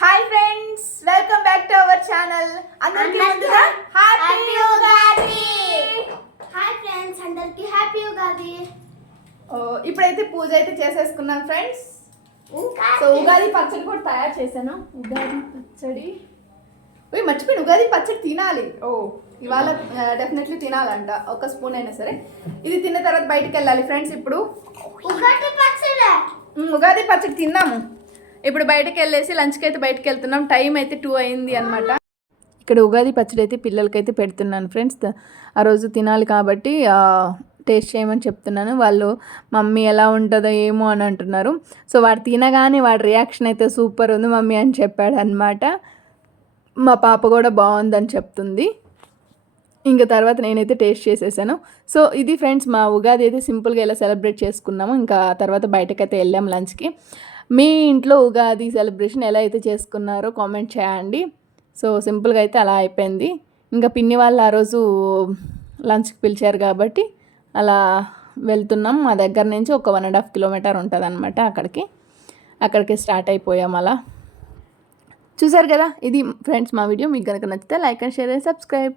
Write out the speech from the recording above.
Hi friends, welcome back to our channel. అందరికీ ముందుగా happy Ugadi. Hi friends, అందరికీ happy Ugadi. ఇప్పుడైతే పూజ అయితే చేసేసుకున్నాం ఫ్రెండ్స్. సో ఉగాది పచ్చడి కూడా తయారు చేశాను. ఉగాది పచ్చడి మర్చిపోయిన, ఉగాది పచ్చడి తినాలి. ఇవాళ డెఫినెట్లీ తినాలంట, ఒక స్పూన్ అయినా సరే. ఇది తిన్న తర్వాత బయటికి వెళ్ళాలి ఫ్రెండ్స్. ఇప్పుడు ఉగాది పచ్చడి తిన్నాము. ఇప్పుడు బయటకు వెళ్ళేసి లంచ్కి అయితే బయటకు వెళ్తున్నాం. టైం అయితే 2 అయింది అనమాట. ఇక్కడ ఉగాది పచ్చడి అయితే పిల్లలకైతే పెడుతున్నాను ఫ్రెండ్స్. ఆ రోజు తినాలి కాబట్టి టేస్ట్ చేయమని చెప్తున్నాను. వాళ్ళు మమ్మీ ఎలా ఉంటుందో ఏమో అని అంటున్నారు. సో వాడు తినగానే వాడి రియాక్షన్ అయితే సూపర్ ఉంది మమ్మీ అని చెప్పాడు అనమాట. మా పాప కూడా బాగుందని చెప్తుంది. ఇంకా తర్వాత నేనైతే టేస్ట్ చేసేసాను. సో ఇది ఫ్రెండ్స్, మా ఉగాది అయితే సింపుల్గా ఎలా సెలబ్రేట్ చేసుకున్నాము. ఇంకా తర్వాత బయటకైతే వెళ్ళాము లంచ్కి. మీ ఇంట్లో ఉగాది సెలబ్రేషన్ ఎలా అయితే చేసుకున్నారో కామెంట్ చేయండి. సో సింపుల్గా అయితే అలా అయిపోయింది. ఇంకా పిన్ని వాళ్ళు ఆ రోజు లంచ్కి పిలిచారు కాబట్టి అలా వెళ్తున్నాం. మా దగ్గర నుంచి ఒక 1.5 కిలోమీటర్ ఉంటుంది అనమాట. అక్కడికి స్టార్ట్ అయిపోయాం. అలా చూసారు కదా. ఇది ఫ్రెండ్స్ మా వీడియో. మీకు కనుక నచ్చితే like and share and subscribe.